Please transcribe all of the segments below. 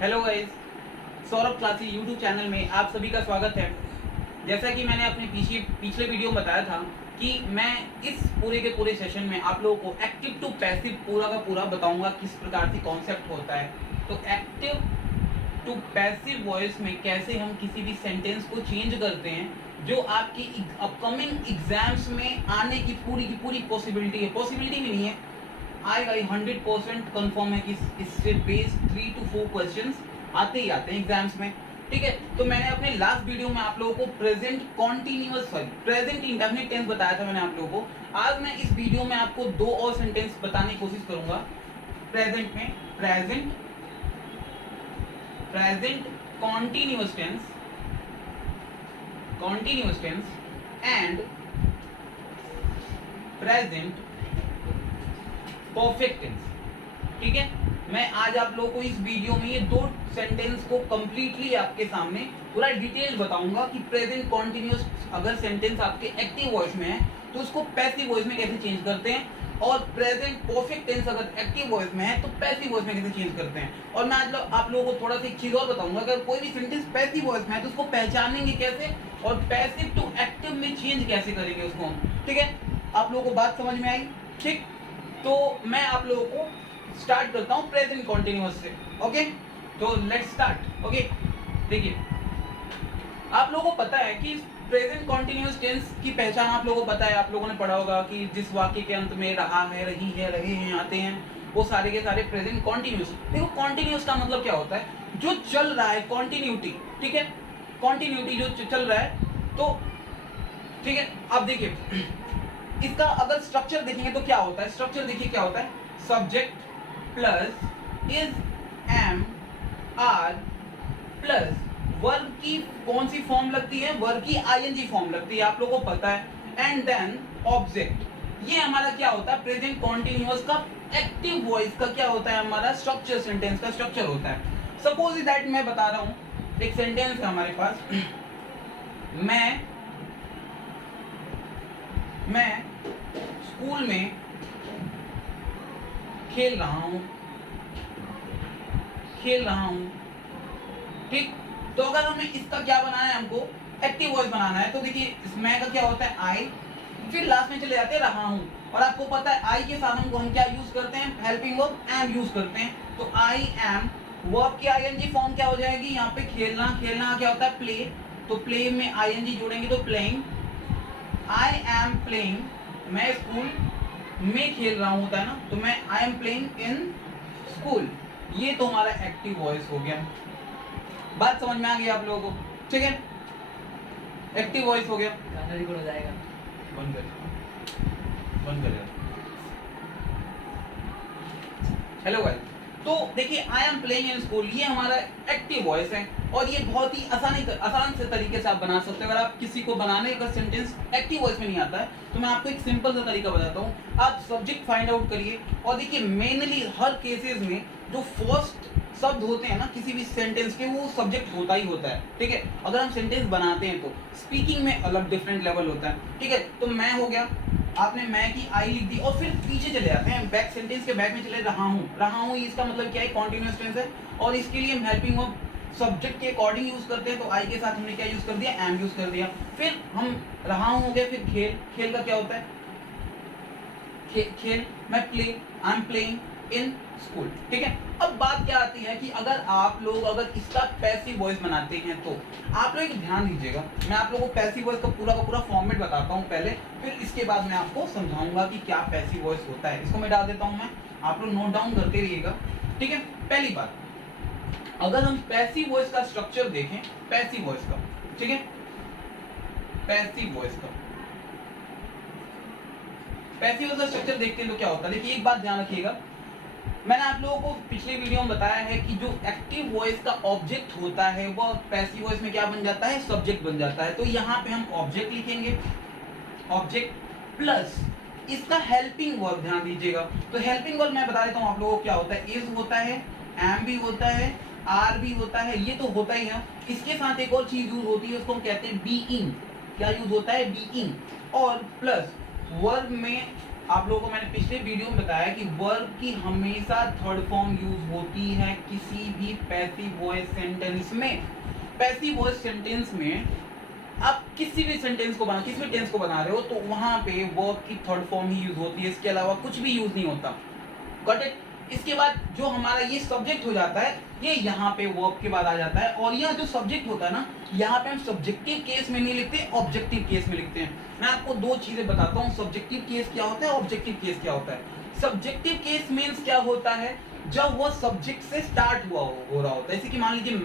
Hello guys, Saurabh classy YouTube channel में आप सभी का स्वागत है। जैसा कि मैंने अपने पिछले वीडियो में बताया था कि मैं इस पूरे के पूरे सेशन में आप लोगों को एक्टिव टू पैसिव पूरा का पूरा बताऊंगा किस प्रकार से कॉन्सेप्ट होता है। तो एक्टिव टू पैसिव वॉइस में कैसे हम किसी भी सेंटेंस को चेंज करते हैं जो आपकी अपकमिंग एग्जाम्स में आने की पूरी पॉसिबिलिटी है। पॉसिबिलिटी भी नहीं है, आएगा ही 100% कंफर्म है कि इससे बेस्ड 3 to 4 क्वेश्चंस आते ही आते हैं एग्जाम्स में। ठीक है, तो मैंने अपने लास्ट वीडियो में आप लोगों को प्रेजेंट इंडेफिनिट टेंस बताया था मैंने आप लोगों को। आज मैं इस वीडियो में आपको दो और सेंटेंस बताने की कोशिश करूंगा प्रेजेंट में। Present continuous tense and present perfect tense. ठीक है, मैं आज आप लोगों को इस वीडियो में ये दो सेंटेंस को कंप्लीटली आपके सामने पूरा डिटेल बताऊंगा कि प्रेजेंट कॉन्टिन्यूअस अगर सेंटेंस आपके एक्टिव वॉइस में है तो उसको पैसिव वॉइस में कैसे चेंज करते हैं, और प्रेजेंट परफेक्ट टेंस अगर एक्टिव वॉइस में है तो पैसिव वॉइस में कैसे चेंज करते हैं। और मैं आज आप लोगों को थोड़ा सा एक चीज और बताऊंगा, अगर कोई भी सेंटेंस पैसिव वॉइस में है तो उसको पहचानेंगे कैसे और पैसिव टू एक्टिव में चेंज कैसे करेंगे उसको हम। ठीक है, आप लोगों को बात समझ में आई? ठीक, तो मैं आप लोगों को स्टार्ट करता हूं प्रेजेंट कॉन्टिन्यूअस से। ओके, तो लेट्स स्टार्ट। ओके, देखिए आप लोगों को पता है कि प्रेजेंट कॉन्टिन्यूअस टेंस की पहचान आप लोगों को पता है, आप लोगों ने पढ़ा होगा कि जिस वाक्य के अंत में रहा है, रही है, रहे हैं आते हैं वो सारे के सारे प्रेजेंट कॉन्टिन्यूअस। देखो कॉन्टिन्यूअस का मतलब क्या होता है, जो चल रहा है, कॉन्टिन्यूटी। ठीक है, कॉन्टिन्यूटी जो चल रहा है, तो ठीक है अब देखिए इसका अगर स्ट्रक्चर देखेंगे तो क्या होता है। स्ट्रक्चर देखिए क्या होता है, subject plus is am are plus verb की कौन सी फॉर्म लगती है, वर्ब की आईएनजी फॉर्म लगती है, आप लोगों को पता है, एंड देन ऑब्जेक्ट। ये हमारा क्या होता है, प्रेजेंट कॉन्टिन्यूअस का एक्टिव वॉइस का क्या होता है, हमारा स्ट्रक्चर, सेंटेंस का स्ट्रक्चर होता है। सपोज दैट मैं बता रहा हूं एक सेंटेंस है हमारे पास, मैं स्कूल में खेल रहा हूं। ठीक, तो अगर हमें इसका क्या बनाना है, हमको एक्टिव वॉइस बनाना है, तो देखिए इसमें का क्या होता है आई, फिर लास्ट में चले जाते हैं रहा हूं। और आपको पता है आई के साथ हम क्या यूज करते हैं, हेल्पिंग वर्ब एम यूज करते हैं। तो आई एम वर्ब की आईएनजी फॉर्म क्या हो जाएगी, यहाँ पे खेलना क्या होता है, प्ले। तो प्ले में आईएनजी जोड़ेंगे तो प्लेइंग। आई एम प्लेइंग, मैं स्कूल में खेल रहा हूं होता है ना, तो मैं I am playing in school. ये तो हमारा एक्टिव वॉइस हो गया। बात समझ में आ गई आप लोगों को? ठीक है, एक्टिव वॉइस हो गया। गाना रिकॉर्ड हो जाएगा। बंद कर। हेलो गाइस, तो देखिए I am playing in school, ये हमारा एक्टिव वॉइस है और ये बहुत ही आसान से तरीके से आप बना सकते हैं। अगर आप किसी को बनाने का सेंटेंस एक्टिव वॉइस में नहीं आता है तो मैं आपको एक सिंपल सा तरीका बताता हूँ। आप सब्जेक्ट फाइंड आउट करिए और देखिए मेनली हर केसेस में जो फर्स्ट शब्द होते हैं ना किसी भी सेंटेंस के, वो सब्जेक्ट होता ही होता है। ठीक है, अगर हम सेंटेंस बनाते हैं तो स्पीकिंग में अलग डिफरेंट लेवल होता है। ठीक है, तो मैं हो गया, आपने मैं की आई लिख दी और फिर पीछे चले जाते हैं, बैक सेंटेंस के बैक में चले रहा हूँ, इसका मतलब क्या है, कॉन्टिन्यूअस टेंस है। और इसके लिए हम हेल्पिंग वर्ब सब्जेक्ट के अकॉर्डिंग यूज करते हैं, तो आई के साथ हमने क्या यूज कर दिया, एम यूज कर दिया। फिर हम रहा हूँ हो गया, फिर खेल का क्या होता है, खेल मैं play, I am playing in school. ठीक है, अब बात क्या आती है कि अगर आप लोग अगर इसका पैसिव वॉइस बनाते हैं तो आप लोग ध्यान दीजिएगा, मैं आप लोगों को पैसिव वॉइस का पूरा फॉर्मेट बताता हूं पहले, फिर इसके बाद मैं आपको समझाऊंगा कि क्या पैसिव वॉइस होता है। इसको मैं डाल देता हूं, मैं आप लोग नोट डाउन करते रहिएगा। ठीक है, पहली बात, अगर हम पैसिव वॉइस का स्ट्रक्चर देखें, पैसिव वॉइस का, ठीक है, पैसिव वॉइस का स्ट्रक्चर देखते हैं तो क्या होता है। देखिए एक बात ध्यान रखिएगा, मैंने आप लोगों को पिछले वीडियो में बताया है कि जो एक्टिव वॉइस का ऑब्जेक्ट होता है वो पैसिव वॉइस में क्या बन जाता है, सब्जेक्ट बन जाता है। तो यहाँ पे हम ऑब्जेक्ट लिखेंगे, ऑब्जेक्ट प्लस इसका हेल्पिंग वर्ब, ध्यान दीजिएगा। तो हेल्पिंग वर्ब मैं बता देता हूँ आप लोगों को क्या होता है, इज होता है, एम भी होता है, आर भी होता है, ये तो होता ही है। इसके साथ एक और चीज यूज होती है, उसको हम कहते हैं बीइंग। क्या यूज होता है, बीइंग। और प्लस वर्ब में आप लोगों को मैंने पिछले वीडियो में बताया कि वर्ब की हमेशा थर्ड फॉर्म यूज होती है किसी भी पैसिव वॉइस सेंटेंस में। पैसिव वॉइस सेंटेंस में आप किसी भी सेंटेंस को बना, किसी भी टेंस को बना रहे हो तो वहां पे वर्ब की थर्ड फॉर्म ही यूज होती है, इसके अलावा कुछ भी यूज नहीं होता। Got it? इसके बाद जो हमारा ये सब्जेक्ट हो जाता है, ये यहाँ पे वर्ब के बाद आ जाता है, और यह जो सब्जेक्ट होता है ना, यहाँ पे हम सब्जेक्टिव केस में नहीं लिखते, ऑब्जेक्टिव केस में लिखते हैं। मैं आपको दो चीजें बताता हूँ, सब्जेक्टिव केस क्या होता है, ऑब्जेक्टिव केस क्या होता है। सब्जेक्टिव केस मीन्स क्या होता है, जब वो सब्जेक्ट से स्टार्ट हो रहा होता है। जैसे कि मान लीजिए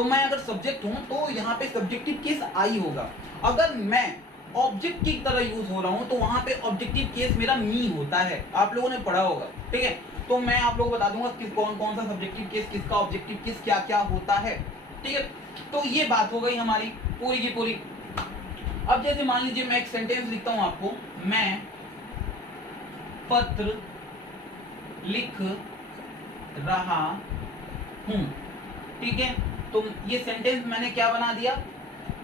मैं अगर सब्जेक्ट हूं तो यहाँ पे सब्जेक्टिव केस आई होगा। अगर मैं ऑब्जेक्ट की तरह यूज हो रहा हूं तो वहां पे ऑब्जेक्टिव केस मेरा मी होता है। आप लोगों ने पढ़ा होगा, ठीक है? तो मैं आप लोगों को बता दूंगा कि कौन कौन सा सब्जेक्टिव केस, किसका ऑब्जेक्टिव केस क्या क्या होता है, ठीक है? तो ये बात हो गई हमारी पूरी की पूरी। अब जैसे मान लीजिए मैं एक सेंटेंस लिखता हूं आपको, मैं पत्र लिख रहा हूं, ठीक है? तो ये सेंटेंस मैंने क्या बना दिया,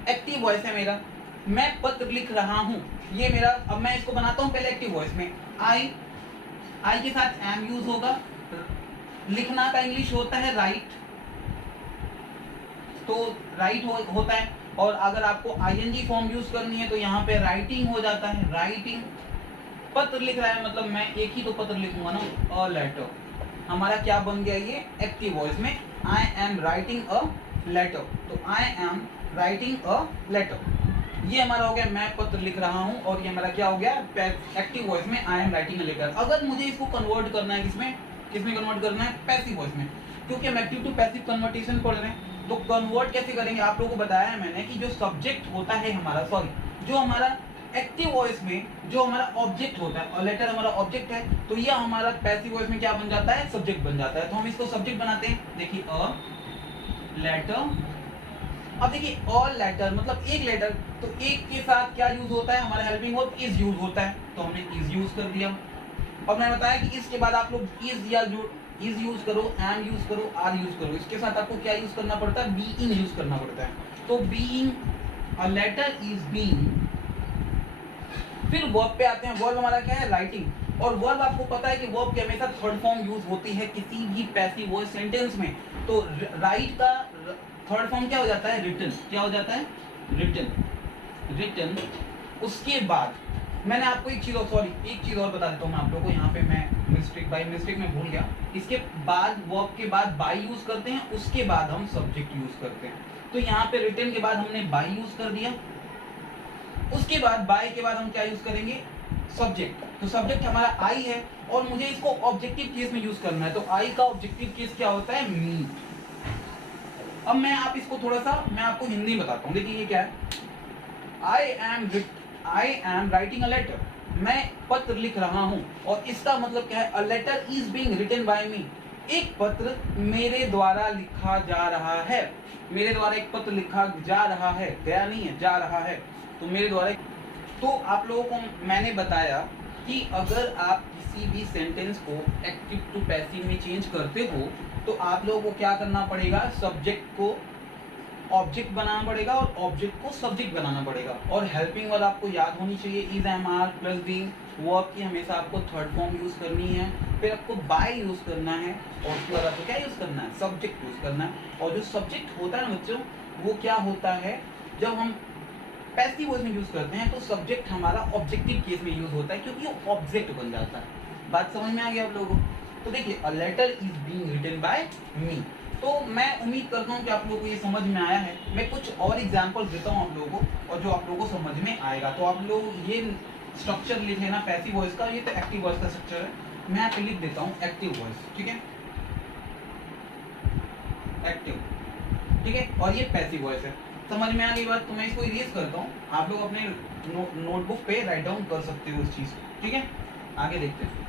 एक्टिव वॉइस है मेरा, मैं पत्र लिख रहा हूं, ये मेरा। अब मैं इसको बनाता हूं पहले एक्टिव वॉइस में, आई के साथ एम यूज होगा। लिखना का इंग्लिश होता है राइट, तो राइट होता है। और अगर आपको आईएनजी फॉर्म यूज करनी है तो यहाँ पे राइटिंग हो जाता है, राइटिंग। पत्र लिख रहा है मतलब मैं एक ही तो पत्र लिखूंगा ना, अ लेटर। हमारा क्या बन गया ये एक्टिव वॉइस में, I am writing a letter. तो I am writing a letter, ये हमारा हो गया मैं पत्र लिख रहा हूं, और ये हमारा क्या हो गया एक्टिव वॉइस में, I am writing a letter. अगर मुझे इसको कन्वर्ट करना है किसमें कन्वर्ट करना है, पैसिव वॉइस में, क्योंकि हम एक्टिव टू पैसिव कन्वर्टेशन पढ़ रहे हैं। तो कन्वर्ट कैसे करेंगे, आप लोगों को बताया है मैंने कि जो सब्जेक्ट होता है हमारा, सॉरी जो हमारा एक्टिव वॉइस में जो हमारा ऑब्जेक्ट होता है, और लेटर हमारा ऑब्जेक्ट है, तो ये हमारा पैसिव वॉइस में क्या बन जाता है, सब्जेक्ट बन जाता है। तो हम इसको सब्जेक्ट बनाते हैं, देखिए अ लेटर। अब देखिए ऑल लेटर मतलब एक लेटर, तो एक के साथ क्या यूज होता है, हमारा हेल्पिंग वर्ब इज यूज होता है, तो हमने इज यूज कर दिया। और मैंने बताया कि इसके बाद आप लोग इज या इज यूज करो, एम यूज करो, आर यूज करो, इसके साथ आपको क्या यूज करना पड़ता है, बीइंग यूज करना पड़ता है। तो being a letter is being. फिर वर्ब पे आते हैं, वर्ब हमारा क्या है, राइटिंग। और वर्ब आपको पता है कि वर्ब की हमेशा थर्ड फॉर्म यूज होती है किसी भी पैसिव वॉइस सेंटेंस में। तो राइट का थर्ड फॉर्म क्या हो जाता है, रिटन। क्या हो जाता है, रिटन। उसके बाद मैंने आपको एक चीज और बता देता हूँ मैं आप लोगों को, यहाँ पे मैं बाई मिस्टेक में भूल गया। इसके बाद वर्ब के बाद बाई यूज करते हैं, उसके बाद हम सब्जेक्ट यूज करते हैं। तो यहाँ पे रिटन के बाद हमने बाई यूज कर दिया, उसके बाद बाय के बाद हम क्या यूज करेंगे, सब्जेक्ट। तो सब्जेक्ट हमारा आई है, और मुझे इसको ऑब्जेक्टिव केस में यूज करना है, तो आई का ऑब्जेक्टिव केस क्या होता है, मी। अब मैं इसको थोड़ा सा मैं आपको हिंदी बताता हूँ। देखिए ये क्या है, I am writing a letter, मैं पत्र लिख रहा हूँ, और इसका मतलब क्या है, a letter is being written by me, एक पत्र मेरे द्वारा लिखा जा रहा है। मेरे द्वारा एक पत्र लिखा जा रहा है, गया नहीं है, जा रहा है, तो मेरे द्वारा। तो आप लोगों को मैंने बताया कि अगर आप किसी भी सेंटेंस को एक्टिव टू पैसिव में चेंज करते हो तो आप लोगों को क्या करना पड़ेगा, सब्जेक्ट को ऑब्जेक्ट बनाना पड़ेगा और ऑब्जेक्ट को सब्जेक्ट बनाना पड़ेगा। और हेल्पिंग वर्ब आपको याद होनी चाहिए, is, am, are plus being. Verb की हमेशा आपको थर्ड फॉर्म यूज करनी है, फिर आपको बाय यूज करना है, और उसके बाद आपको क्या यूज करना है, सब्जेक्ट यूज करना है। और जो सब्जेक्ट होता है ना बच्चों, वो क्या होता है, जब हम पैसिव वॉइस में यूज करते हैं तो सब्जेक्ट हमारा ऑब्जेक्टिव केस में यूज होता है, क्योंकि वो ऑब्जेक्ट बन जाता है। बात समझ में आ गया आप लोगों को? तो देखिए, a letter is being written by me. तो मैं उम्मीद करता हूँ कि आप लोगों को ये समझ में आया है। मैं कुछ और एग्जांपल देता हूँ आप लोगों को, और जो आप लोगों को समझ में आएगा। तो आप लोग ये स्ट्रक्चर लिख लेना पैसिव वॉइस का, ये तो एक्टिव वॉइस का स्ट्रक्चर है। मैं यहाँ पे लिख देता हूँ एक्टिव वॉइस, ठीक है, एक्टिव, ठीक है, और ये पैसिव वॉइस है। समझ में आ गई बात? तो मैं इसको इरेज करता हूँ, आप लोग अपने नोटबुक पे राइट डाउन कर सकते हो इस चीज को, ठीक है। आगे देखते हैं।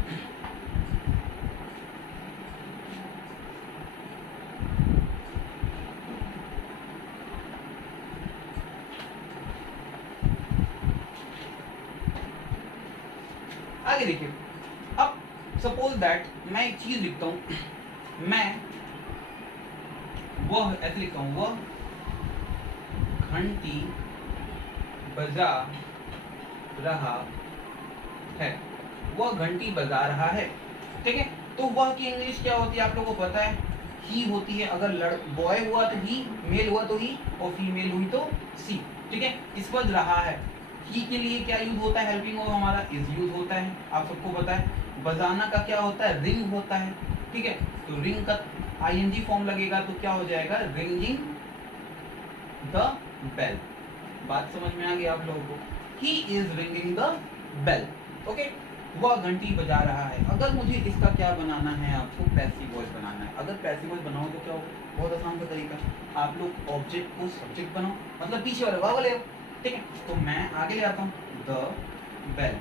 आगे देखिए, अब सपोज दैट मैं एक चीज लिखता हूँ, मैं वह ऐसे लिखता हूँ, वह घंटी बजा रहा है, वह घंटी बजा रहा है, ठीक है। तो वह की इंग्लिश क्या होती है आप लोगों को पता है, ही होती है। अगर बॉय हुआ तो ही, मेल हुआ तो ही, और फीमेल हुई तो सी, ठीक है। इस पर रहा है, ही के लिए क्या यूज होता है, हेल्पिंग वर्ब हमारा इज यूज होता है, आप सबको पता है। बजाना का क्या होता है, रिंग होता है, ठीक है। तो रिंग का आईएनजी फॉर्म लगेगा तो क्या हो जाएगा, रिंगिंग द बेल। बात समझ में आ गई आप लोगों को, he is ringing the bell, okay. वह घंटी बजा रहा है। अगर मुझे इसका क्या बनाना है, आपको पैसिव वॉइस बनाना है। अगर पैसिव वॉइस बनाओ तो क्या होगा, बहुत आसान सा तरीका, आप लोग ऑब्जेक्ट को सब्जेक्ट बनाओ, मतलब पीछे वाले वाह ले, ठीक है। तो मैं आगे ले आता हूँ, द बेल।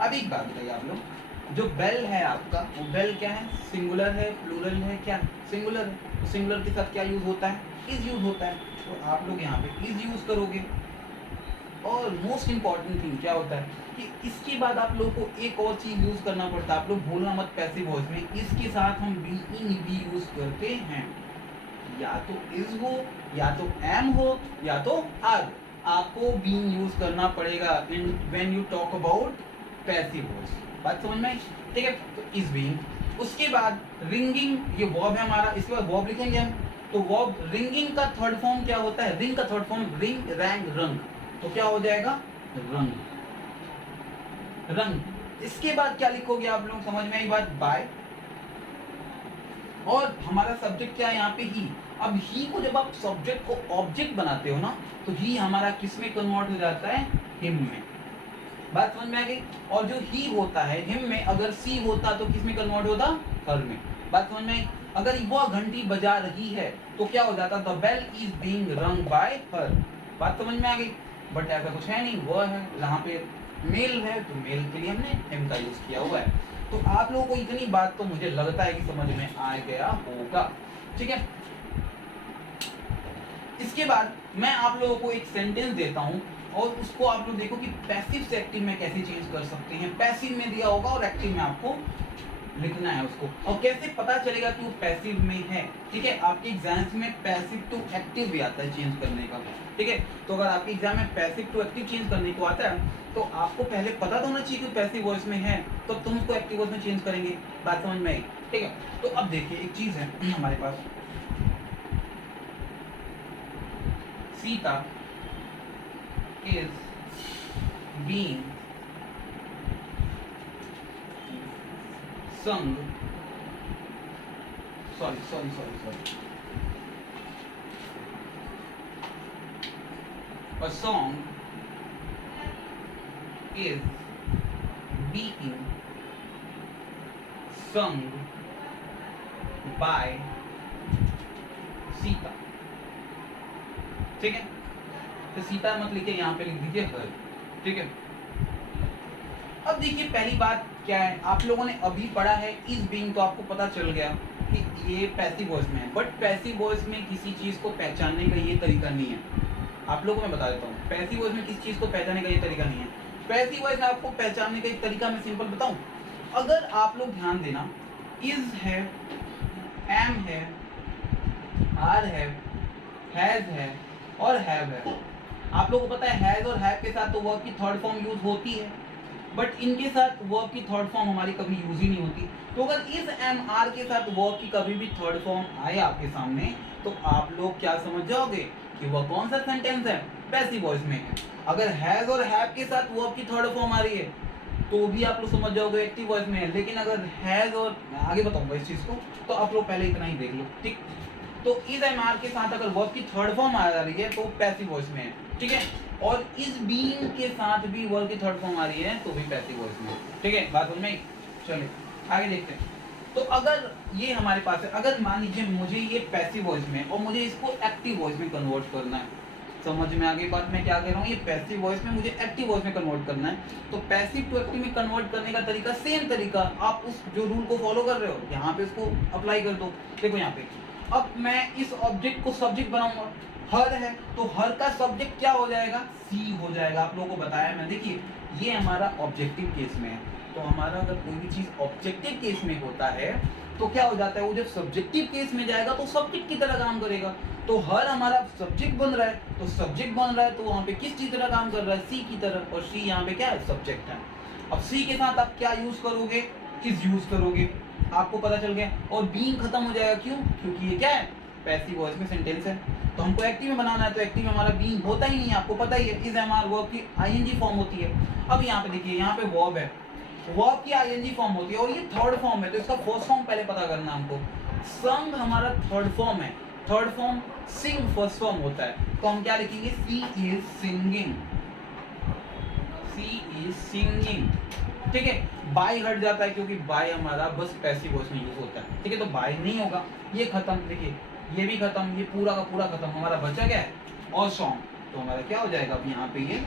अब एक बात बताइए आप लोग, जो बेल है आपका, वो बेल क्या है, सिंगुलर है, प्लूरल है, क्या सिंगुलर है। तो सिंगुलर के साथ क्या यूज होता है, इज यूज होता है। तो आप लोग यहाँ पे इज यूज करोगे। और मोस्ट इंपॉर्टेंट थिंग क्या होता है कि इसके बाद आप लोग को एक और चीज यूज करना पड़ता है, आप लोग भूलना मत पैसिव वॉइस में, इसके साथ हम बीइंग भी यूज करते हैं। या तो इज हो, या तो एम हो, या तो आर, आपको बीइंग यूज करना पड़ेगा in when you talk about passive voice. बात समझ में, ठीक है। तो इज बीइंग, उसके बाद रिंगिंग, ये वर्ब है हमारा, इसके बाद वर्ब लिखेंगे हम। तो वर्ब रिंगिंग का थर्ड फॉर्म क्या होता है, रिंग का थर्ड फॉर्म रिंग, रैंग, रंग। तो क्या हो जाएगा, रंग, रंग। इसके बाद क्या लिखोगे आप लोग, समझ में आई बात, बाय। और हमारा सब्जेक्ट क्या है यहाँ पे, ही। अब ही को जब आप सब्जेक्ट को ऑब्जेक्ट बनाते हो ना, तो ही हमारा किस में कन्वर्ट हो जाता है, हिम में। बात समझ में आ गई। और जो ही होता है हिम में, अगर सी होता तो किस में कन्वर्ट होता, हर में। बात समझ में आई। अगर वह घंटी बजा रही है तो क्या हो जाता, द बेल इज बीइंग रंग बाय हर। बात समझ में आ गई। बट ऐसा कुछ है नहीं, वह है, यहाँ पे मेल है तो मेल के लिए हमने हिम का यूज किया हुआ है। तो आप लोगों को इतनी बात तो मुझे लगता है कि समझ में आ गया होगा, ठीक है। इसके बाद मैं आप लोगों को एक सेंटेंस देता हूं और उसको आप लोग देखो कि पैसिव से एक्टिव में कैसे चेंज कर सकते हैं। पैसिव में दिया होगा और एक्टिव में आपको लिखना है उसको, और कैसे पता चलेगा कि वो पैसिव में है, ठीक है। आपके एग्जाम्स में पैसिव टू एक्टिव भी आता है चेंज करने का, ठीक है। तो अगर आपके एग्जाम में पैसिव टू एक्टिव चेंज करने को आता है तो आपको पहले पता तो होना चाहिए कि पैसिव वॉइस में है, तो तुम उसको एक्टिव वॉइस में चेंज करेंगे। बात समझ में आई, ठीक है। तो अब देखिए एक चीज है हमारे पास, Sita is being sung, sorry, a song is being sung by Sita, ठीक है। तो सीता मत लिखिए, यहाँ पे लिख दीजिए हर, ठीक है। अब देखिए पहली बात क्या है, आप लोगों ने अभी पढ़ा है इज बीइंग, तो आपको पता चल गया कि ये पैसिव वॉइस में है। बट पैसिव वॉइस में किसी चीज को पहचानने का ये तरीका नहीं है। आप लोगों को मैं बता देता हूँ, पैसिव वॉइस में किसी चीज को पहचानने का ये तरीका नहीं है। पैसिव वॉइस में आपको पहचानने का एक तरीका मैं सिंपल बताऊं। अगर आप लोग ध्यान देना, इज है, एम है, आर है, हैज है और हैव है। आप लोगों को पता है हैज और हैव के साथ तो वर्ब की थर्ड फॉर्म यूज होती है, बट इनके साथ वर्ब की थर्ड फॉर्म हमारी कभी यूज ही नहीं होती। तो अगर इस एम आर के साथ वर्ब की कभी भी थर्ड फॉर्म आए आपके सामने, तो आप लोग क्या समझ जाओगे कि वह कौन सा सेंटेंस है, पैसिव वॉइस में है। अगर हैज और हैव के साथ वर्ब की थर्ड फॉर्म आ रही है तो भी आप लोग समझ जाओगे एक्टिव वॉइस में है। लेकिन अगर हैज और, मैं आगे बताऊंगा इस चीज को, तो आप लोग पहले इतना ही देख लो, ठीक। तो इज एम आर के साथ अगर वर्ब की थर्ड फॉर्म आ रही है तो पैसिव वॉइस में है, ठीक है। और इज बीइंग के साथ भी वर्ब की थर्ड फॉर्म आ रही है तो भी पैसिव वॉइस में, ठीक है। बात समझ में, चलिए आगे देखते हैं। तो अगर ये हमारे पास है, अगर मान लीजिए मुझे ये पैसिव वॉइस में और मुझे इसको एक्टिव वॉइस में कन्वर्ट करना है, समझ में आ गई बात मैं क्या कह रहा हूँ, ये पैसिव वॉइस में मुझे एक्टिव वॉइस में कन्वर्ट करना है। तो पैसिव टू एक्टिव में कन्वर्ट करने का तरीका सेम तरीका, आप उस जो रूल को फॉलो कर रहे हो यहाँ पे उसको अप्लाई कर दो। देखो यहाँ पे, अब मैं इस ऑब्जेक्ट को सब्जेक्ट बनाऊंगा, हर है तो हर का सब्जेक्ट क्या हो जाएगा, सी हो जाएगा। आप लोगों को बताया मैं, देखिए ये हमारा ऑब्जेक्टिव केस में है। तो हमारा अगर कोई भी चीज ऑब्जेक्टिव केस में होता है तो क्या हो जाता है, वो जब सब्जेक्टिव केस में जाएगा तो सब्जेक्ट की तरह काम करेगा। तो हर हमारा सब्जेक्ट बन रहा है, तो सब्जेक्ट बन रहा है तो वहां पे किस चीज तरह काम कर रहा है, सी की तरह, और सी यहाँ पे क्या है, सब्जेक्ट है। अब सी के साथ आप क्या यूज करोगे, इज यूज करोगे, आपको पता चल गया। और बीइंग खत्म हो जाएगा, क्यों? क्योंकि ये क्या है, पैसिव वॉइस में सेंटेंस है। तो हमको एक्टिव में बनाना है, तो एक्टिव में हमारा बीइंग होता ही नहीं है, आपको पता ही है। इज एम आर वर्ब की आईएनजी फॉर्म होती है। अब यहाँ पे देखिए, यहाँ पे वर्ब है, वर्ब की आईएनजी फॉर्म होती है और ये थर्ड फॉर्म है, तो इसका फर्स्ट फॉर्म पहले पता करना है हमको। संग हमारा थर्ड फॉर्म है, third form, sing first form होता है। तो हम क्या लिखेंगे, she is singing, she is singing, ठीक है। बाय हट जाता है क्योंकि बाय हमारा बस पैसिव वॉइस में यूज होता है, ठीक है, तो बाय नहीं होगा। ये खत्म, देखिए ये भी खत्म, ये पूरा का पूरा खत्म। हमारा बचा क्या है, और सॉन्ग, तो हमारा क्या हो जाएगा, अब यहाँ पे ये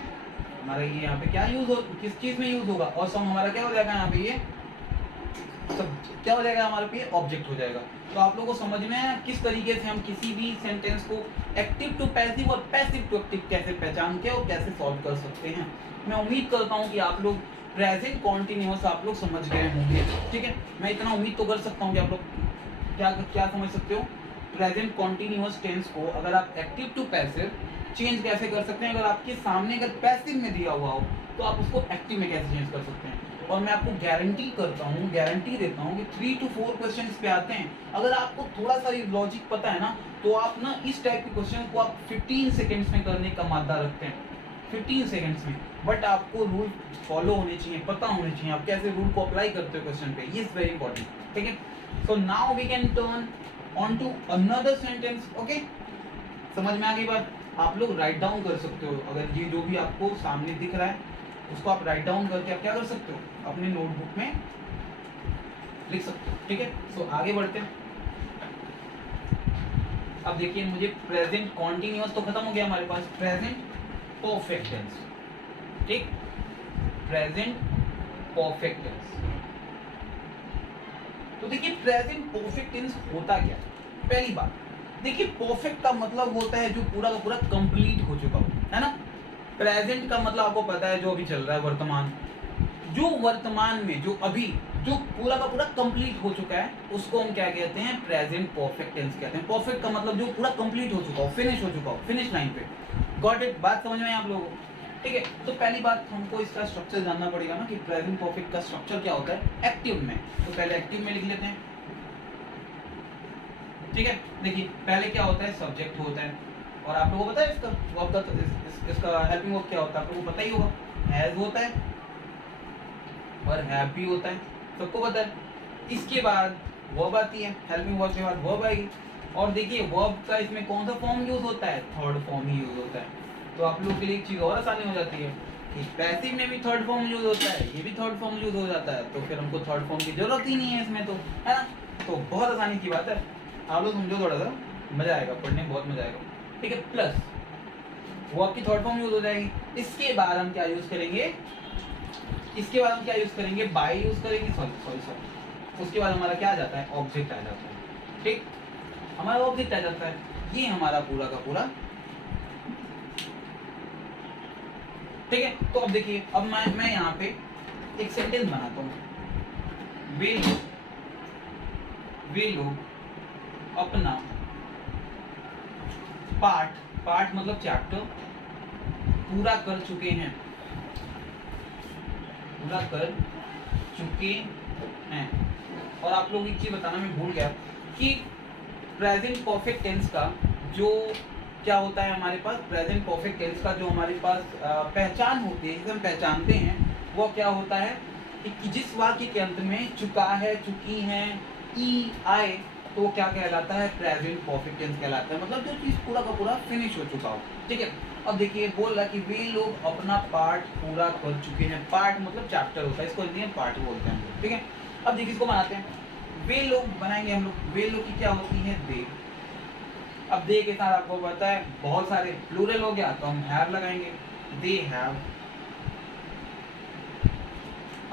हमारा ये यहाँ पे क्या यूज हो, किस चीज में यूज होगा, और सॉन्ग हमारा क्या हो जाएगा यहाँ पे, ये सब क्या हो जाएगा हमारे पे, ऑब्जेक्ट हो जाएगा। तो आप लोगों को समझ में आया किस तरीके से हम किसी भी सेंटेंस को एक्टिव टू पैसिव और पैसिव टू एक्टिव कैसे पहचान के और कैसे सॉल्व कर सकते हैं। मैं उम्मीद करता हूँ कि आप लोग प्रेजेंट कॉन्टिन्यूअस आप लोग समझ गए होंगे, ठीक है। मैं इतना उम्मीद तो कर सकता हूँ कि आप लोग क्या क्या समझ सकते हो। प्रेजेंट कॉन्टिन्यूअस टेंस को अगर आप एक्टिव टू पैसिव चेंज कैसे कर सकते हैं, अगर आपके सामने अगर पैसिव में दिया हुआ हो तो आप उसको एक्टिव में कैसे चेंज कर सकते हैं। और मैं आपको गारंटी करता हूँ, गारंटी देता हूँ कि 3 to 4 क्वेश्चन इस पे आते हैं। अगर आपको थोड़ा सा लॉजिक पता है ना, तो आप ना इस टाइप के क्वेश्चन को आप 15 सेकेंड्स में करने का मादा रखते हैं, 15 सेकेंड्स में। बट आपको रूल फॉलो होने चाहिए, पता होने चाहिए आप कैसे रूल को अप्लाई करते हो क्वेश्चन पे, ये इज वेरी इंपॉर्टेंट, ठीक है। So now we can turn on to another sentence, okay. समझ में आ गई बात? आप लोग राइट डाउन कर सकते हो, अगर ये जो भी आपको सामने दिख रहा है उसको आप राइट डाउन करके आप क्या कर सकते हो, अपने नोटबुक में लिख सकते हो, ठीक है। सो आगे बढ़ते हैं। अब देखिए, मुझे प्रेजेंट कॉन्टिन्यूअस तो खत्म हो गया हमारे पास, प्रेजेंट परफेक्ट टेंस, ठीक, प्रेजेंट परफेक्ट टेंस। तो देखिए प्रेजेंट परफेक्ट टेंस होता क्या है। पहली बात देखिए, परफेक्ट का मतलब होता है जो पूरा का पूरा कंप्लीट हो चुका हो, है ना। प्रेजेंट का मतलब आपको पता है जो अभी चल रहा है, वर्तमान, जो वर्तमान में जो अभी जो पूरा का पूरा कंप्लीट हो चुका है उसको हम क्या कहते हैं, प्रेजेंट परफेक्ट टेंस कहते हैं। परफेक्ट का मतलब जो पूरा कंप्लीट हो चुका हो, फिनिश हो चुका हो, फिनिश लाइन पे। Got it? बात समझ में आई आप लोगों को? ठीक है। तो पहली बात हमको इसका स्ट्रक्चर जानना पड़ेगा ना कि प्रेजेंट परफेक्ट का स्ट्रक्चर क्या होता है एक्टिव में। तो पहले एक्टिव में लिख लेते हैं, ठीक है। देखिए पहले क्या होता है, सब्जेक्ट होता है, और आप लोगों को पता है इसका वर्ब का इसका हेल्पिंग वर्ब क्या होता है, आप लोगों को पता ही होगा, हैज होता है और हैव भी होता है, सबको पता है। इसके बाद वर्ब आती है, हेल्पिंग वर्ब के बाद वर्ब आएगी। और देखिए वर्ब का इसमें कौन सा फॉर्म यूज होता है, थर्ड फॉर्म ही यूज होता है। तो आप लोग के लिए एक चीज और आसानी हो जाती है कि पैसिव में भी थर्ड फॉर्म यूज होता है, ये भी थर्ड फॉर्म यूज हो जाता है, तो फिर हमको थर्ड फॉर्म की जरूरत ही नहीं है इसमें, तो है ना। तो बहुत आसानी की बात है, आप लोग समझो, थोड़ा सा मजा आएगा, पढ़ने में बहुत मजा आएगा, ठीक है। प्लस वर्ब की थर्ड फॉर्म यूज हो जाएगी। इसके बाद हम क्या यूज करेंगे, इसके बाद हम क्या यूज करेंगे, बाय यूज करेंगे, सॉरी। उसके बाद हमारा क्या आ जाता है, ऑब्जेक्ट आ जाता है, ठीक, हमारा ऑब्जेक्ट आ जाता है। ये हमारा पूरा का पूरा, ठीक है। तो अब देखिए, अब मैं यहाँ पे एक सेंटेंस बनाता हूँ। वे लोग अपना पाठ मतलब चैप्टर पूरा कर चुके हैं, पूरा कर चुके हैं। और आप लोग एक चीज बताना मैं भूल गया कि प्रेजेंट परफेक्ट टेंस का जो क्या होता है हमारे पास, प्रेजेंट परफेक्ट टेंस का जो हमारे पास पहचान होती है, जिसे हम पहचानते हैं, वो क्या होता है कि जिस वाक्य के अंत में चुका है, चुकी हैं, ई आए, तो क्या कहलाता है, प्रेजेंट परफेक्ट टेंस कहलाता है। मतलब जो चीज पूरा का पूरा फिनिश हो चुका हो, ठीक है। अब देखिए बोल रहा कि वे लोग अपना पाठ पूरा कर चुके हैं। पाठ मतलब चैप्टर होता है, इसको हिंदी में पाठ बोलते हैं, ठीक है। अब देखिए इसको बनाते हैं, वे लोग बनाएंगे हम लोग। वे लोग की क्या होती है, दे। अब दे के साथ आपको पता है बहुत सारे प्लूरल हो गया, तो हम हैव लगाएंगे, दे हैव।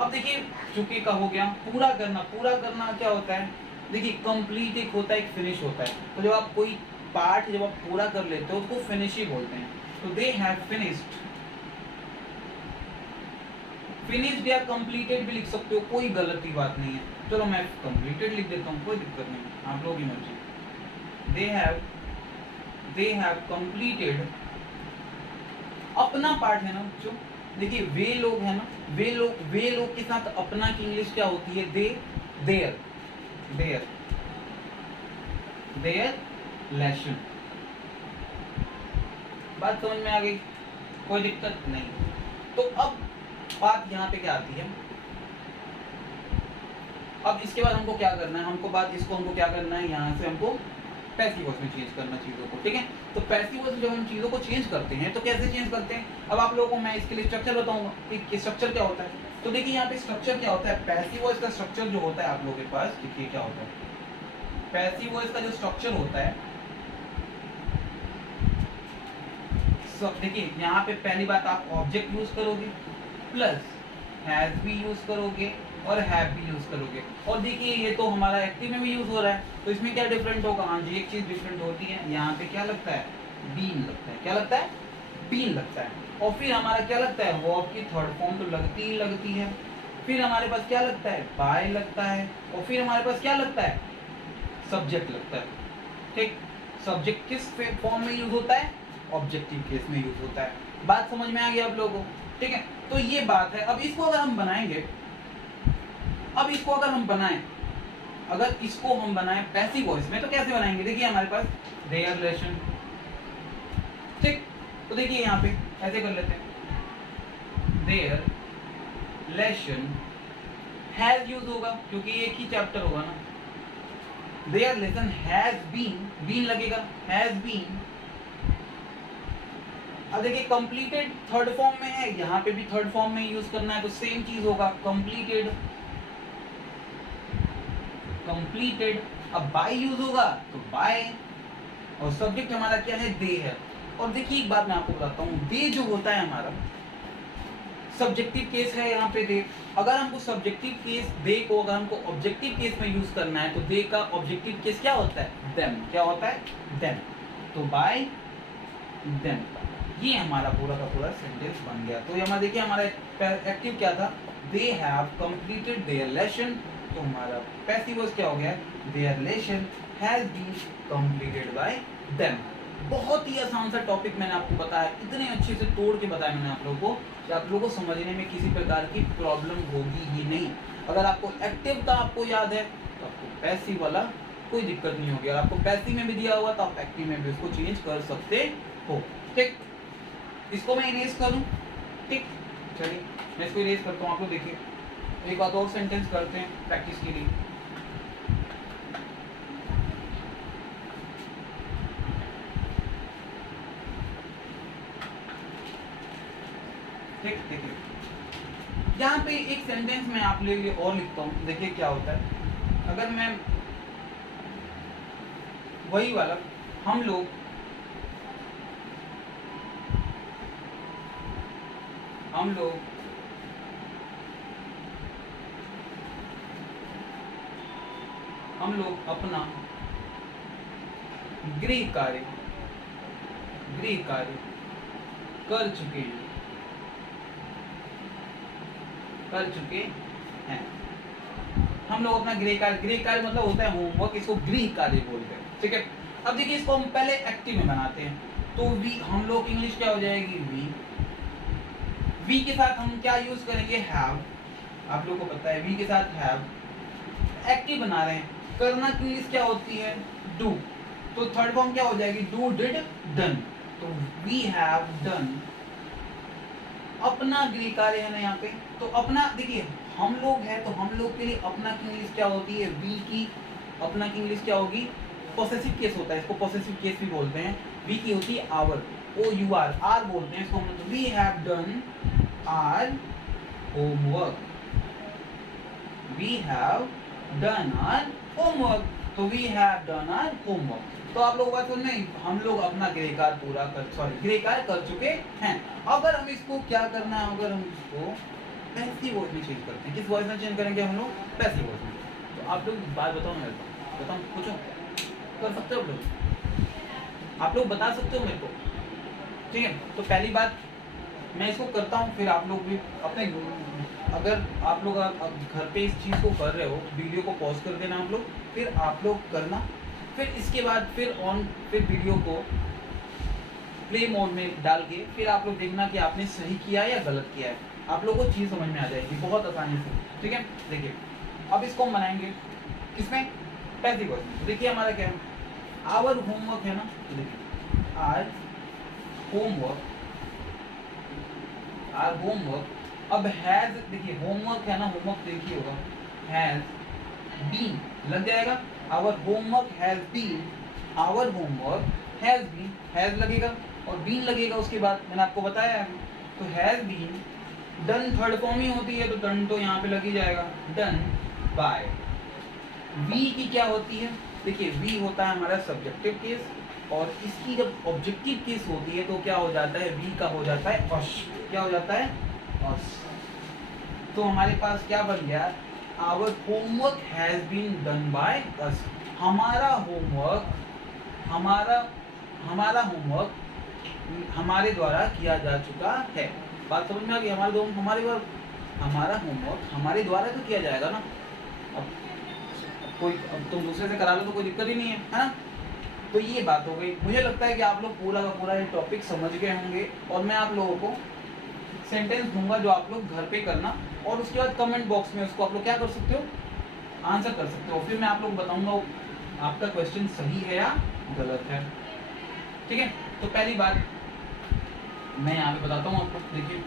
अब देखिए चुके का हो गया, पूरा करना। पूरा करना क्या होता है, देखिए कंप्लीट एक होता है, एक फिनिश होता है। तो जब आप कोई पार्ट जब आप पूरा कर लेते हो उसको फिनिश ही बोलते हैं। तो दे हैव फिनिश्ड, फिनिश्ड या कंप्लीटेड भी लिख सकते हो, कोई गलती बात नहीं है। चलो मैं कंप्लीटेड लिख देता हूँ, कोई दिक्कत नहीं, आप लोग की मर्जी। दे हैव कंप्लीटेड, अपना पार्ट है ना जो, देखिए वे लोग है ना, वे लोग के साथ अपना की इंग्लिश क्या होती है? दे, देयर, देयर, देयर लेशन। बात समझ में आ गई? कोई दिक्कत नहीं। तो अब बात यहाँ पे क्या आती है? अब इसके बाद हमको क्या करना है? हमको क्या करना है? यहाँ से हमको पैसिव वॉइस में चेंज करना चीज़ों को, ठीक है? तो पैसिव वॉइस में जब हम चीज़ों को चेंज करते हैं तो कैसे चेंज करते हैं? अब आप लोगों को मैं इसके लिए स्ट्रक्चर बताऊंगा कि स्ट्रक्चर क्या होता है। तो देखिए यहाँ पे स्ट्रक्चर क्या होता है, पैसिव वॉइस का स्ट्रक्चर जो होता है आप लोगों के पास, देखिए क्या होता है। पैसिव वॉइस का जो स्ट्रक्चर होता है, देखिए यहाँ पे पहली बात आप ऑब्जेक्ट यूज करोगे प्लस हैज भी यूज करोगे और हैव भी यूज करोगे। और देखिए ये तो हमारा एक्टिव में भी यूज हो रहा है, तो इसमें क्या डिफरेंट होगा? हाँ जी, एक चीज डिफरेंट होती है, यहाँ पे क्या लगता है? बीन लगता है। क्या लगता है? बीन लगता है। और फिर हमारा क्या लगता है? वर्ब की थर्ड फॉर्म तो लगती ही लगती है। फिर हमारे पास क्या लगता है? बाय लगता है। और फिर हमारे पास क्या लगता है? सब्जेक्ट लगता है। ठीक, सब्जेक्ट किस फॉर्म में यूज होता है? ऑब्जेक्टिव केस में यूज होता है। बात समझ में आ गई आप लोगों को? ठीक है, तो ये बात है। अब इसको अगर हम बनाएंगे, अगर इसको हम बनाएं पैसिव वॉइस में तो कैसे बनाएंगे? देखिए हमारे पास देयर लेशन, ठीक, तो देखिए यहाँ पे ऐसे कर लेते हैं, देयर लेशन हैज यूज होगा क्योंकि एक ही चैप्टर होगा ना। देयर लेसन हैज बीन लगेगा, हैज बीन। अब देखिए कंप्लीटेड थर्ड फॉर्म में है, यहाँ पे भी थर्ड फॉर्म में यूज करना है तो सेम चीज होगा, कंप्लीटेड। अब बाय यूज होगा तो बाय, और सब्जेक्ट हमारा क्या है? दे है। और देखिए एक बात मैं आपको बताता हूँ, दे जो होता है हमारा सब्जेक्टिव केस है यहाँ पे दे। अगर हमको सब्जेक्टिव केस दे को अगर हमको ऑब्जेक्टिव केस में यूज करना है तो दे का ऑब्जेक्टिव केस क्या होता है? देम। क्या होता है? देम। तो बाय देम, ये हमारा पूरा का पूरा सेंटेंस बन गया। तो हमारा देखिए हमारा एक्टिव क्या था? They have completed their lesson. तो हमारा पैसिव वॉइस क्या हो गया? Their lesson has been completed by them. बहुत ही आसान सा टॉपिक मैंने आपको बताया, इतने अच्छे से तोड़ के बताया मैंने आप लोगों को कि आप लोगों को समझने में किसी प्रकार की प्रॉब्लम होगी ही नहीं। अगर आपको एक्टिव का आपको याद है तो आपको पैसिव वाला कोई दिक्कत नहीं होगी। अगर आपको पैसिव में भी दिया हुआ तो आप एक्टिव में भी उसको चेंज कर सकते हो। ठीक, इसको मैं इरेज करूं, ठीक, चलिए मैं इसको इरेज करता हूं। आप लोग देखिए एक बात और सेंटेंस करते हैं प्रैक्टिस के लिए। ठीक, देखिए यहाँ पे एक सेंटेंस मैं आप लोगों के लिए और लिखता हूँ। देखिए क्या होता है, अगर मैं वही वाला हम लोग अपना गृह कार्य कर चुके हैं। हम लोग अपना गृह कार्य मतलब होता है होमवर्क, इसको गृह कार्य बोलते हैं। ठीक है, अब देखिए इसको हम पहले एक्टिव में बनाते हैं तो वी, हम लोग इंग्लिश क्या हो जाएगी? वी के साथ हम क्या यूज करेंगे? हैव। आप लोगों को पता है वी के साथ हैव। एक्टिव बना रहे हैं, करना की इंग्लिश क्या होती है? डू। तो थर्ड फॉर्म क्या हो जाएगी? Do, did, done. तो वी हैव डन। अपना गृह कार्य है ना यहाँ पे, तो अपना देखिए हम लोग हैं तो हम लोग के लिए अपना की इंग्लिश क्या होती है? वी की अपना की इंग्लिश क्या होगी? पॉसेसिव केस होता है, इसको पॉसेसिव केस भी बोलते हैं। वी की होती है आवर, OUR, आर बोलते हैं इसको। मतलब we have done our homework, we have done our homework. तो we have done our homework. तो आप लोग बात सुन, हम लोग अपना गृह कार्य कर चुके हैं। अगर हम इसको क्या करना है, अगर हम इसको पैसिव वॉइस में चेंज करते हैं, किस वॉइस में चेंज करेंगे हम लोग? पैसिव वॉइस में। तो आप लोग बात बताओ, मेरे को बताओ, पूछो, कर सकते हो आप लोग बता सकते हो मेरे को? ठीक है, तो पहली बात मैं इसको करता हूँ, फिर आप लोग भी अपने, अगर आप लोग घर पे इस चीज़ को कर रहे हो, वीडियो को पॉज कर देना आप लोग, फिर आप लोग करना, फिर इसके बाद फिर वीडियो को प्ले मोड में डाल के फिर आप लोग देखना कि आपने सही किया या गलत किया है, आप लोगों को चीज़ समझ में आ जाएगी बहुत आसानी से। ठीक है, देखिए अब इसको हम बनाएंगे किसमें, पैसिव वॉइस में। देखिए हमारा क्या है, आवर होमवर्क है ना, देखिए आज होमवर्क, आर होमवर्क। अब हैज, देखिए होमवर्क है ना, होमवर्क देखिए होगा, हैज बीन लग जाएगा, our homework has been, our homework has been, has लगेगा और बीन लगेगा उसके बाद, मैंने आपको बताया है। तो has been done third form ही होती है, तो डन तो यहाँ पे लग ही जाएगा, डन बाय। वी की क्या होती है, देखिए वी होता है हमारा सब्जेक्टिव केस, और इसकी जब ऑब्जेक्टिव केस होती है तो क्या हो जाता है, वी का हो जाता है अस, क्या हो जाता है अस। तो हमारे पास क्या बन गया, our homework has been done by us, हमारा होमवर्क, हमारा होमवर्क हमारे द्वारा किया जा चुका है। बात समझ में आ गई, हमारा होमवर्क हमारे द्वारा तो किया जाएगा ना, अब तुम दूसरे से करा लो तो कोई दिक्कत ही नहीं है ना। तो ये बात हो गई। मुझे लगता है कि आप लोग पूरा का पूरा ये टॉपिक समझ गए होंगे, और मैं आप लोगों को सेंटेंस दूंगा जो आप लोग घर पे करना, और उसके बाद कमेंट बॉक्स में उसको आप लोग क्या कर सकते हो, आंसर कर सकते हो। फिर मैं आप लोग बताऊंगा आपका क्वेश्चन सही है या गलत है। ठीक है, तो पहली बात मैं यहाँ पे बताता हूँ आपको, देखिए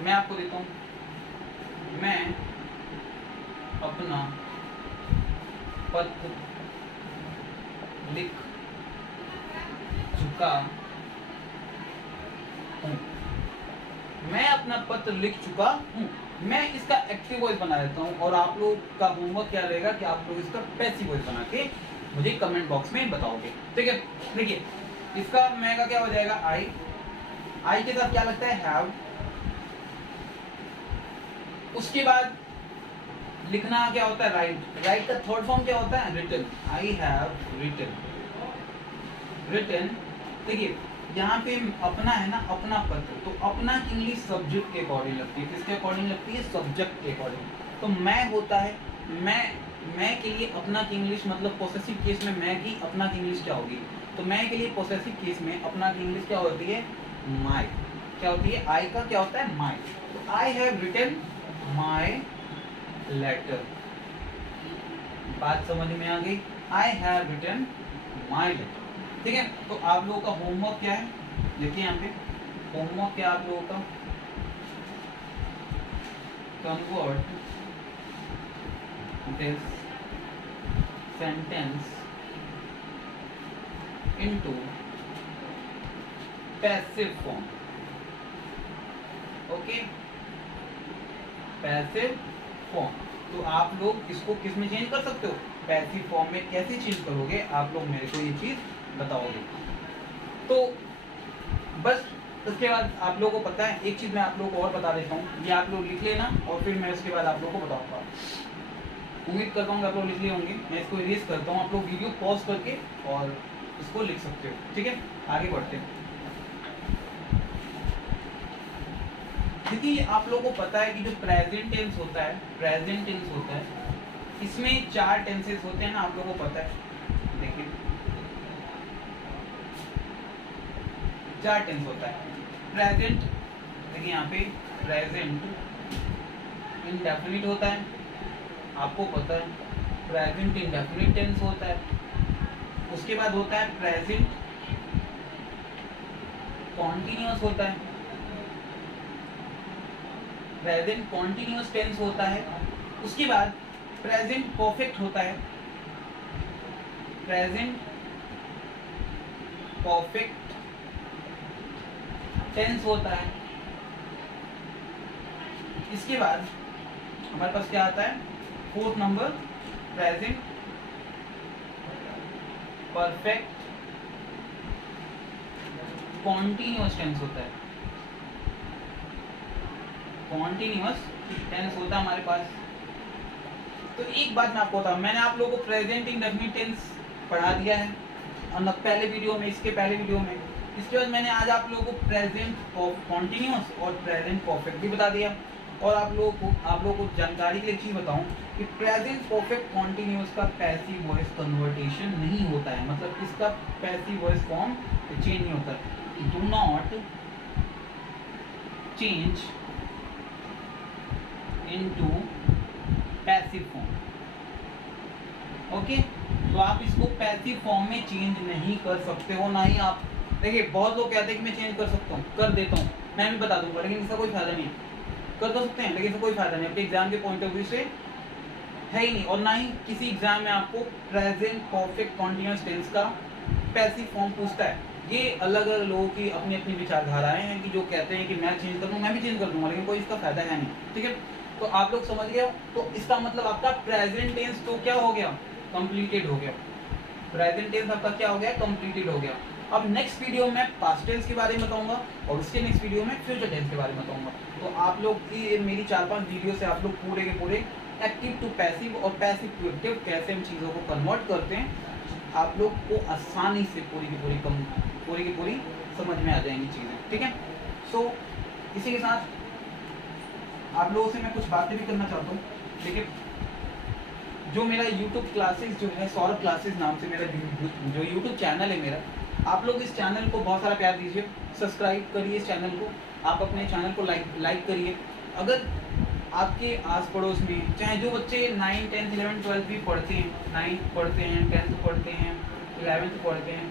मैं आपको देता हूँ, मैं अपना पत्र लिख चुका हूँ, मैं अपना पत्र लिख चुका हूँ। मैं इसका एक्टिव वॉइस बना देता हूँ, और आप लोग का होमवर्क क्या रहेगा कि आप लोग इसका पैसिव वॉइस बना के मुझे कमेंट बॉक्स में बताओगे। ठीक है, देखिए इसका मैं का क्या हो जाएगा, आई के साथ क्या लगता है, हैव। उसके बाद लिखना क्या होता है, राइट। राइट का थर्ड फॉर्म क्या होता है, रिटन। I have written. देखिए यहाँ पे अपना है ना, अपना पत्र, तो अपना की इंग्लिश सब्जेक्ट के अकॉर्डिंग लगती है, किसके अकॉर्डिंग लगती है, सब्जेक्ट के अकॉर्डिंग। तो मैं होता है, मैं के लिए अपना की इंग्लिश, मतलब पोसेसिव केस में मैं की अपना की इंग्लिश क्या होगी, तो मैं के लिए पोसेसिव केस में अपना की इंग्लिश क्या होती है, माय। क्या होती है, आई का क्या होता है, माय। तो I have written my letter, बात समझ में आ गई, I have written my letter. ठीक है, तो आप लोगों का होमवर्क क्या है, देखिए यहाँ पे होमवर्क क्या आप लोगों का, convert this sentence into passive form. Okay, passive form. तो आप लोग इसको किस में चेंज कर सकते हो, पैसिव फॉर्म में। कैसे चेंज करोगे, आप लोग मेरे को ये चीज बताओगे। तो बस उसके बाद आप लोगों को पता है, एक चीज मैं आप लोगों को और बता देता हूँ, ये आप लोग लिख लेना, और फिर मैं उसके बाद आप लोगों को बताऊंगा। उम्मीद करता हूँ कि आप लोग लिख लिए होंगे। मैं इसको इरेज करता हूँ, आप लोग वीडियो पॉज करके और इसको लिख सकते हो। ठीक है, आगे बढ़ते हैं। देखिए आप लोगों को पता है कि जो प्रेजेंट टेंस होता है, इसमें 4 टेंसेस होते हैं ना, आप लोगों को पता है। देखिए 4 टेंस होता है। प्रेजेंट, देखिए यहाँ पे प्रेजेंट इंडेफिनिट होता है, आपको पता है। प्रेजेंट इंडेफिनिट टेंस होता है। उसके बाद होता है प्रेजेंट कॉन्टिन्यूअस होता है, प्रेजेंट कॉन्टिन्यूअस टेंस होता है। उसके बाद प्रेजेंट परफेक्ट होता है, प्रेजेंट परफेक्ट टेंस होता है। इसके बाद हमारे पास क्या आता है, 4th number present perfect continuous tense होता है, कॉन्टिन्यूअस टेंस होता है हमारे पास। तो एक बात मैं आपको बताऊं, मैंने आप लोगों को प्रेजेंट इंडेफिनिट टेंस पढ़ा दिया है और पहले वीडियो में, इसके पहले वीडियो में। इसके बाद मैंने आज आप लोगों को प्रेजेंट कॉन्टिन्यूअस और प्रेजेंट परफेक्ट भी बता दिया। और आप लोगों को जानकारी के लिए एक चीज़ बताऊं कि प्रेजेंट परफेक्ट कॉन्टिन्यूअस का पैसिव वॉइस कन्वर्टेशन नहीं होता है, मतलब इसका पैसिव वॉइस फॉर्म चेंज नहीं होता। Do not change into passive form. Okay, तो आप इसको पैसिव फॉर्म में चेंज नहीं कर सकते हो, ना ही आप देखिए बहुत लोग कहते हैं कि मैं चेंज कर सकता हूँ, कर देता हूँ, मैं भी बता दूंगा, लेकिन इसका कोई फायदा नहीं है। कर तो सकते हैं लेकिन इसका कोई फायदा नहीं, आपके एग्जाम के पॉइंट ऑफ व्यू से है ही नहीं, और ना ही किसी एग्जाम में आपको प्रेजेंट परफेक्ट कॉन्टिन्यूअस टेंस का पैसिव फॉर्म पूछता है। ये अलग अलग लोगों की अपनी अपनी विचारधाराएं हैं कि जो कहते हैं कि मैं चेंज कर दूँ, मैं भी चेंज कर दूंगा, लेकिन कोई इसका फायदा है नहीं। ठीक है, तो आप लोग समझ गए हो। तो इसका मतलब आपका प्रेजेंट टेंस तो क्या हो गया, कंप्लीटेड हो गया। प्रेजेंट टेंस आपका क्या हो गया, कंप्लीटेड हो गया। अब नेक्स्ट वीडियो में पास्ट टेंस के बारे में बताऊंगा और उसके नेक्स्ट वीडियो में फ्यूचर टेंस के बारे में बताऊंगा। तो आप लोग की मेरी 4-5 वीडियो से आप लोग पूरे के पूरे एक्टिव टू पैसिव और पैसिव टू एक्टिव कैसे हम चीज़ों को कन्वर्ट करते हैं, आप लोग को आसानी से पूरी की पूरी समझ में आ जाएंगी चीज़ें। ठीक है, सो इसी के साथ आप लोगों से मैं कुछ बातें भी करना चाहता हूँ। देखिए, जो मेरा YouTube क्लासेस जो है, सौरभ क्लासेस नाम से मेरा जो YouTube चैनल है मेरा, आप लोग इस चैनल को बहुत सारा प्यार दीजिए, सब्सक्राइब करिए इस चैनल को, आप अपने चैनल को लाइक करिए। अगर आपके आस पड़ोस में चाहे जो बच्चे 9, 10, 11, 12 भी पढ़ते हैं, 9th पढ़ते हैं, 10th पढ़ते हैं, 11th पढ़ते हैं,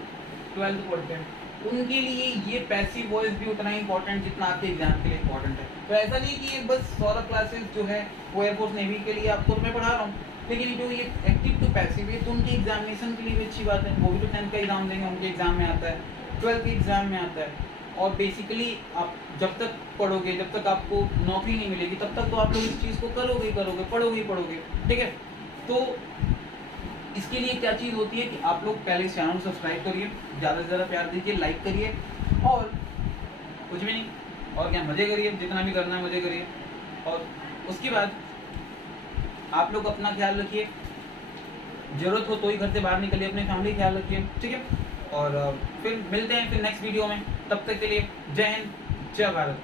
12th पढ़ते हैं, उनके लिए ये पैसिव वॉइस भी उतना ही इंपॉर्टेंट जितना आपके एग्जाम के लिए इंपॉर्टेंट है। तो ऐसा नहीं कि ये बस सौरभ क्लासेस जो है वो एयरफोर्स नेवी के लिए आपको मैं पढ़ा रहा हूँ, लेकिन जो ये एक्टिव टू पैसिव है तो उनके एग्जामिनेशन के लिए भी अच्छी बात है। वो भी तो 10th का एग्जाम देंगे, उनके एग्जाम में आता है, 12th के एग्जाम में आता है। और बेसिकली आप जब तक पढ़ोगे, जब तक आपको नौकरी नहीं मिलेगी, तब तक तो आप लोग इस चीज़ को करोगे, पढ़ोगे। ठीक है, तो इसके लिए क्या चीज़ होती है कि आप लोग पहले इस चैनल को सब्सक्राइब करिए, ज़्यादा से ज़्यादा प्यार दीजिए, लाइक करिए, और कुछ भी नहीं, और क्या, मज़े करिए, जितना भी करना है मज़े करिए। और उसके बाद आप लोग अपना ख्याल रखिए, ज़रूरत हो तो ही घर से बाहर निकलिए, अपने फैमिली ख्याल रखिए। ठीक है, और फिर मिलते हैं फिर नेक्स्ट वीडियो में, तब तक के लिए जय हिंद, जय भारत।